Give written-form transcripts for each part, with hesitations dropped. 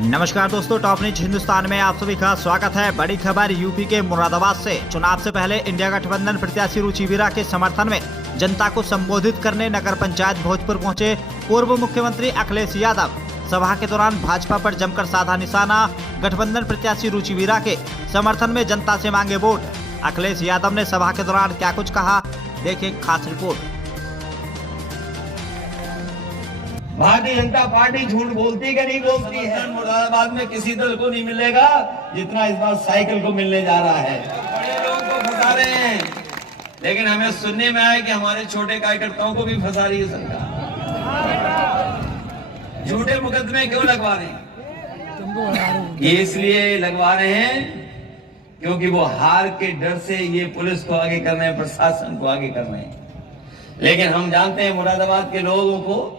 नमस्कार दोस्तों, top news Hindustan में आप सभी का स्वागत है। बड़ी खबर यूपी के मुरादाबाद से। चुनाव से पहले इंडिया गठबंधन प्रत्याशी रुचि वीरा के समर्थन में जनता को संबोधित करने नगर पंचायत भोजपुर पहुंचे पूर्व मुख्यमंत्री अखिलेश यादव। सभा के दौरान भाजपा पर जमकर साधा निशाना। गठबंधन प्रत्याशी रुचि वीरा के समर्थन में जनता से मांगे वोट। अखिलेश यादव ने सभा के दौरान क्या कुछ कहा, देखिए खास रिपोर्ट। भारतीय जनता पार्टी झूठ बोलती कि नहीं बोलती है? मुरादाबाद में किसी दल को नहीं मिलेगा जितना इस बार साइकिल को मिलने जा रहा है। बड़े लोगों को फंसा रहे हैं, लेकिन हमें सुनने में आया कि हमारे छोटे कार्यकर्ताओं को भी फंसा रही है सरकार। झूठे मुकदमे क्यों लगवा रहे हैं? ये इसलिए लगवा रहे हैं क्योंकि वो हार के डर से ये पुलिस को आगे कर रहे हैं, प्रशासन को आगे कर रहे हैं। लेकिन हम जानते हैं मुरादाबाद के लोगों को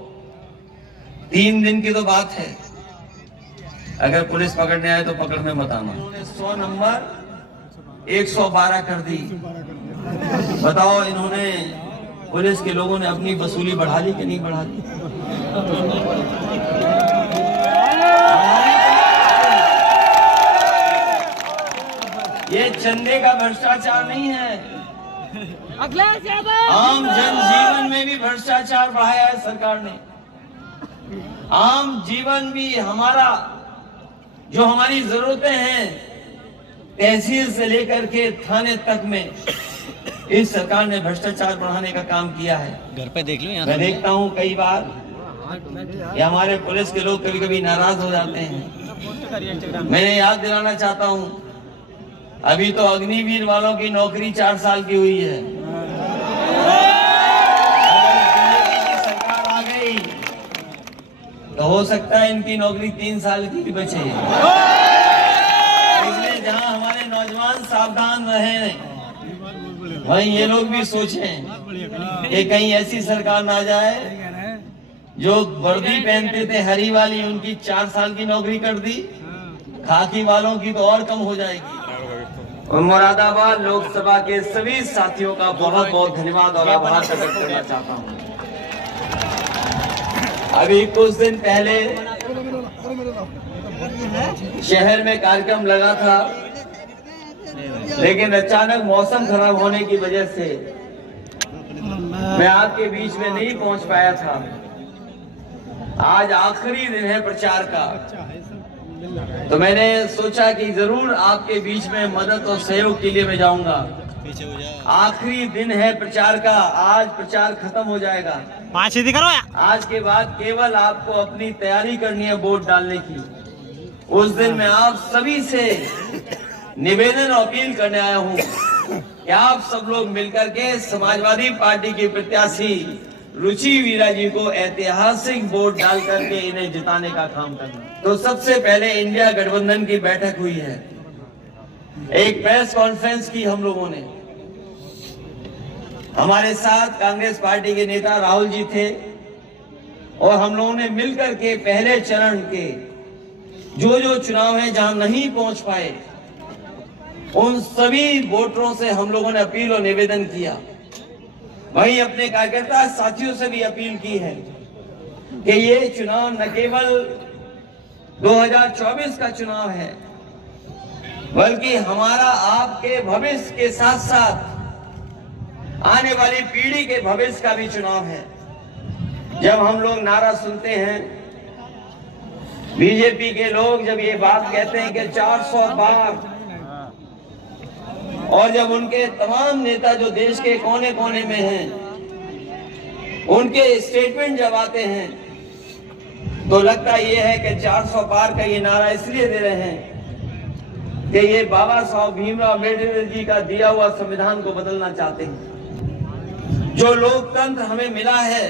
3 दिन की तो बात है, अगर पुलिस पकड़ने आए तो पकड़ में मत आना। उन्होंने 100 नंबर 112 कर दी। बताओ, इन्होंने पुलिस के लोगों ने अपनी वसूली बढ़ा ली कि नहीं बढ़ा ली? ये चंदे का भ्रष्टाचार नहीं है, आम जनजीवन में भी भ्रष्टाचार बढ़ाया है सरकार ने। आम जीवन भी हमारा, जो हमारी जरूरतें हैं तहसील से लेकर के थाने तक में, इस सरकार ने भ्रष्टाचार बढ़ाने का काम किया है। घर पे देख लो, मैं देखता हूं कई बार ये हमारे पुलिस के लोग कभी कभी नाराज हो जाते हैं। मैंने याद दिलाना चाहता हूं, अभी तो अग्निवीर वालों की नौकरी 4 साल की हुई है। तो हो सकता है इनकी नौकरी 3 साल की भी बचे। इसलिए जहां हमारे नौजवान सावधान रहे, वहीं ये लोग भी सोचें कि कहीं ऐसी सरकार ना जाए जो वर्दी पहनते थे हरी वाली, उनकी 4 साल की नौकरी कर दी, खाकी वालों की तो और कम हो जाएगी। और मुरादाबाद लोकसभा के सभी साथियों का बहुत बहुत धन्यवाद और आभार प्रकट करना चाहता हूँ। अभी कुछ दिन पहले शहर में कार्यक्रम लगा था, लेकिन अचानक मौसम खराब होने की वजह से मैं आपके बीच में नहीं पहुंच पाया था। आज आखिरी दिन है प्रचार का, तो मैंने सोचा कि जरूर आपके बीच में मदद और सहयोग के लिए मैं जाऊंगा। आखिरी दिन है प्रचार का, आज प्रचार खत्म हो जाएगा। आज के बाद केवल आपको अपनी तैयारी करनी है वोट डालने की। उस दिन मैं आप सभी से निवेदन और अपील करने आया हूं कि आप सब लोग मिलकर के समाजवादी पार्टी की प्रत्याशी रुचि वीरा जी को ऐतिहासिक वोट डाल करके इन्हें जिताने का काम करना। तो सबसे पहले इंडिया गठबंधन की बैठक हुई है, एक प्रेस कॉन्फ्रेंस की हम लोगों ने। हमारे साथ कांग्रेस पार्टी के नेता राहुल जी थे और हम लोगों ने मिलकर के पहले चरण के जो चुनाव हैं जहां नहीं पहुंच पाए, उन सभी वोटरों से हम लोगों ने अपील और निवेदन किया। वहीं अपने कार्यकर्ता साथियों से भी अपील की है कि ये चुनाव न केवल 2024 का चुनाव है, बल्कि हमारा आपके भविष्य के साथ साथ आने वाली पीढ़ी के भविष्य का भी चुनाव है। जब हम लोग नारा सुनते हैं, बीजेपी के लोग जब ये बात कहते हैं कि 400 पार, और जब उनके तमाम नेता जो देश के कोने कोने में हैं, उनके स्टेटमेंट जब आते हैं, तो लगता ये है कि 400 पार का ये नारा इसलिए दे रहे हैं कि ये बाबा साहब भीमराव अम्बेडकर जी का दिया हुआ संविधान को बदलना चाहते हैं। जो लोकतंत्र हमें मिला है,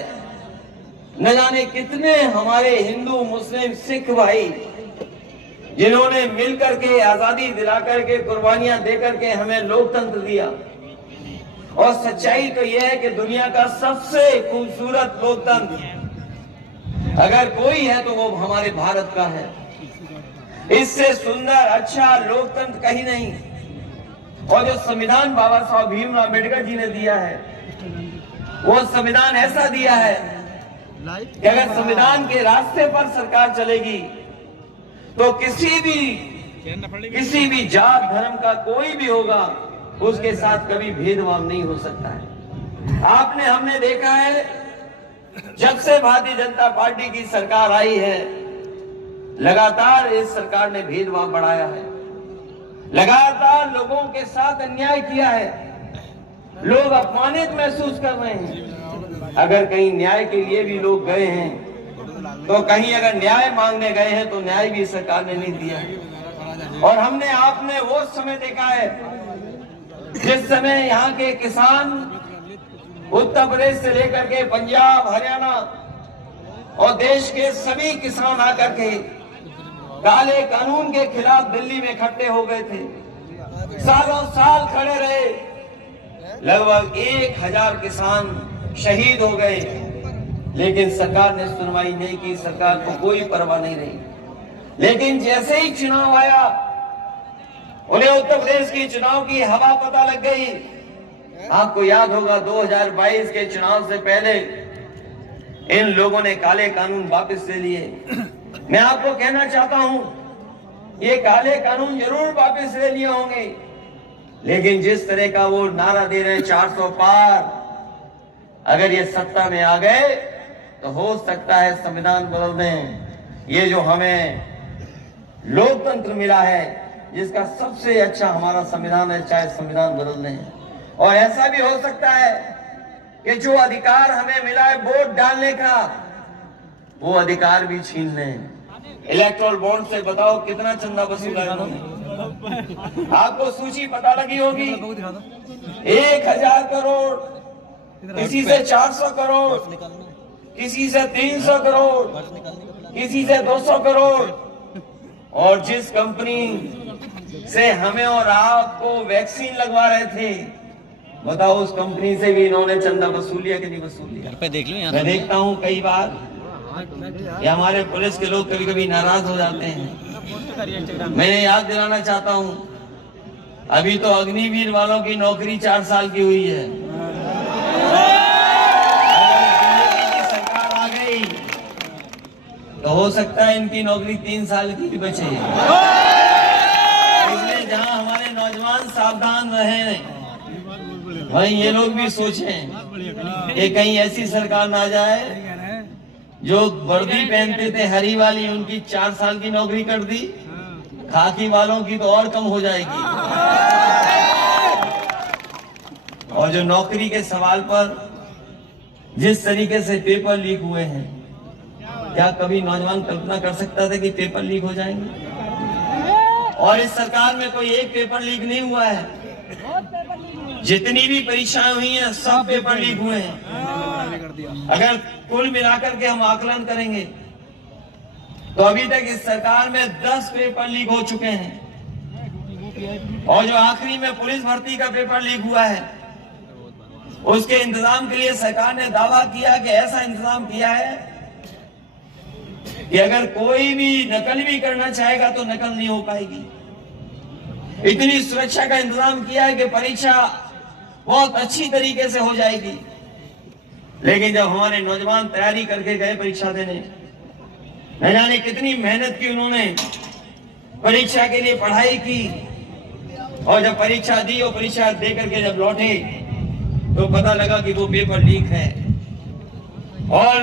न जाने कितने हमारे हिंदू मुस्लिम सिख भाई जिन्होंने मिलकर के आजादी दिलाकर के कुर्बानियां देकर के हमें लोकतंत्र दिया। और सच्चाई तो यह है कि दुनिया का सबसे खूबसूरत लोकतंत्र अगर कोई है तो वो हमारे भारत का है। इससे सुंदर अच्छा लोकतंत्र कहीं नहीं। और जो संविधान बाबा साहब भीमराव अम्बेडकर जी ने दिया है, वो संविधान ऐसा दिया है कि अगर संविधान के रास्ते पर सरकार चलेगी तो किसी भी जात धर्म का कोई भी होगा, उसके साथ कभी भेदभाव नहीं हो सकता है। हमने देखा है, जब से भारतीय जनता पार्टी की सरकार आई है, लगातार इस सरकार ने भेदभाव बढ़ाया है, लगातार लोगों के साथ अन्याय किया है। लोग अपमानित महसूस कर रहे हैं। अगर कहीं न्याय के लिए भी लोग गए हैं, तो कहीं अगर न्याय मांगने गए हैं तो न्याय भी सरकार ने नहीं दिया है। और आपने वो समय देखा है जिस समय यहाँ के किसान उत्तर प्रदेश से लेकर के पंजाब, हरियाणा और देश के सभी किसान आकर के काले कानून के खिलाफ दिल्ली में इकट्ठे हो गए थे। सालों साल खड़े रहे, लगभग 1000 किसान शहीद हो गए, लेकिन सरकार ने सुनवाई नहीं की। सरकार को कोई परवाह नहीं रही। लेकिन जैसे ही चुनाव आया, उन्हें उत्तर प्रदेश की चुनाव की हवा पता लग गई। आपको याद होगा 2022 के चुनाव से पहले इन लोगों ने काले कानून वापस ले लिए। मैं आपको कहना चाहता हूं, ये काले कानून जरूर वापस ले लिए होंगे, लेकिन जिस तरह का वो नारा दे रहे हैं 400 पार, अगर ये सत्ता में आ गए तो हो सकता है संविधान बदल दें। ये जो हमें लोकतंत्र मिला है, जिसका सबसे अच्छा हमारा संविधान है, चाहे संविधान बदल दें। और ऐसा भी हो सकता है कि जो अधिकार हमें मिला है वोट डालने का, वो अधिकार भी छीन लें। इलेक्टोरल बॉन्ड से बताओ कितना चंदा वसूला है। आपको सूची पता लगी होगी, 1000 करोड़, किसी से 400 करोड़, किसी से 300 करोड़, किसी से 200 करोड़। और जिस कंपनी से हमें और आपको वैक्सीन लगवा रहे थे, बताओ उस कंपनी से भी इन्होंने चंदा वसूल लिया कि नहीं वसूल लिया? पे देख लो। मैं देखता हूँ कई बार या हमारे पुलिस के लोग कभी कभी नाराज हो जाते हैं। मैं याद दिलाना चाहता हूँ, अभी तो अग्निवीर वालों की नौकरी 4 साल की हुई है। सरकार आ गई तो हो सकता है इनकी नौकरी 3 साल की भी बचे। इसलिए जहाँ हमारे नौजवान सावधान रहे, वहीं ये लोग भी सोचें कि कहीं ऐसी सरकार ना जाए जो वर्दी पहनते थे हरी वाली, उनकी 4 साल की नौकरी कर दी, खाकी वालों की तो और कम हो जाएगी। और जो नौकरी के सवाल पर जिस तरीके से पेपर लीक हुए हैं, क्या कभी नौजवान कल्पना कर सकता था कि पेपर लीक हो जाएंगे? और इस सरकार में कोई एक पेपर लीक नहीं हुआ है। जितनी भी परीक्षाएं हुई हैं, सब पेपर लीक हुए हैं। अगर कुल मिलाकर के हम आकलन करेंगे तो अभी तक इस सरकार में 10 पेपर लीक हो चुके हैं। और जो आखिरी में पुलिस भर्ती का पेपर लीक हुआ है, उसके इंतजाम के लिए सरकार ने दावा किया कि ऐसा इंतजाम किया है कि अगर कोई भी नकल भी करना चाहेगा तो नकल नहीं हो पाएगी। इतनी सुरक्षा का इंतजाम किया है कि परीक्षा बहुत अच्छी तरीके से हो जाएगी। लेकिन जब हमारे नौजवान तैयारी करके गए परीक्षा देने, न जाने कितनी मेहनत की उन्होंने परीक्षा के लिए पढ़ाई की, और जब परीक्षा दी और परीक्षा दे करके जब लौटे तो पता लगा कि वो पेपर लीक है। और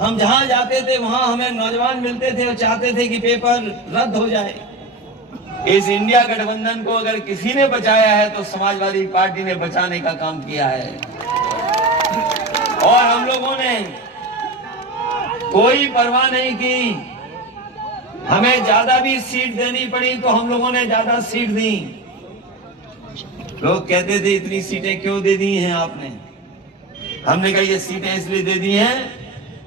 हम जहां जाते थे वहां हमें नौजवान मिलते थे और चाहते थे कि पेपर रद्द हो जाए। इस इंडिया गठबंधन को अगर किसी ने बचाया है तो समाजवादी पार्टी ने बचाने का काम किया है। और हम लोगों ने कोई परवाह नहीं की, हमें ज्यादा भी सीट देनी पड़ी तो हम लोगों ने ज्यादा सीट दी। लोग कहते थे इतनी सीटें क्यों दे दी हैं आपने? हमने कहा ये सीटें इसलिए दे दी हैं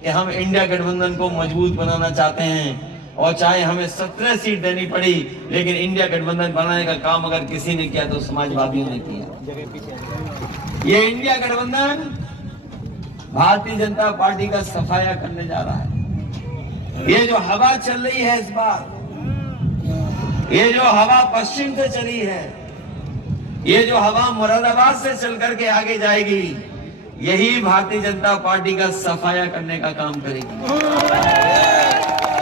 कि हम इंडिया गठबंधन को मजबूत बनाना चाहते हैं, और चाहे हमें 17 सीट देनी पड़ी, लेकिन इंडिया गठबंधन बनाने का काम अगर किसी ने किया तो समाजवादियों ने किया। ये इंडिया गठबंधन भारतीय जनता पार्टी का सफाया करने जा रहा है। ये जो हवा चल रही है इस बार, ये जो हवा पश्चिम से चली है, ये जो हवा मुरादाबाद से चल करके आगे जाएगी, यही भारतीय जनता पार्टी का सफाया करने का काम करेगी।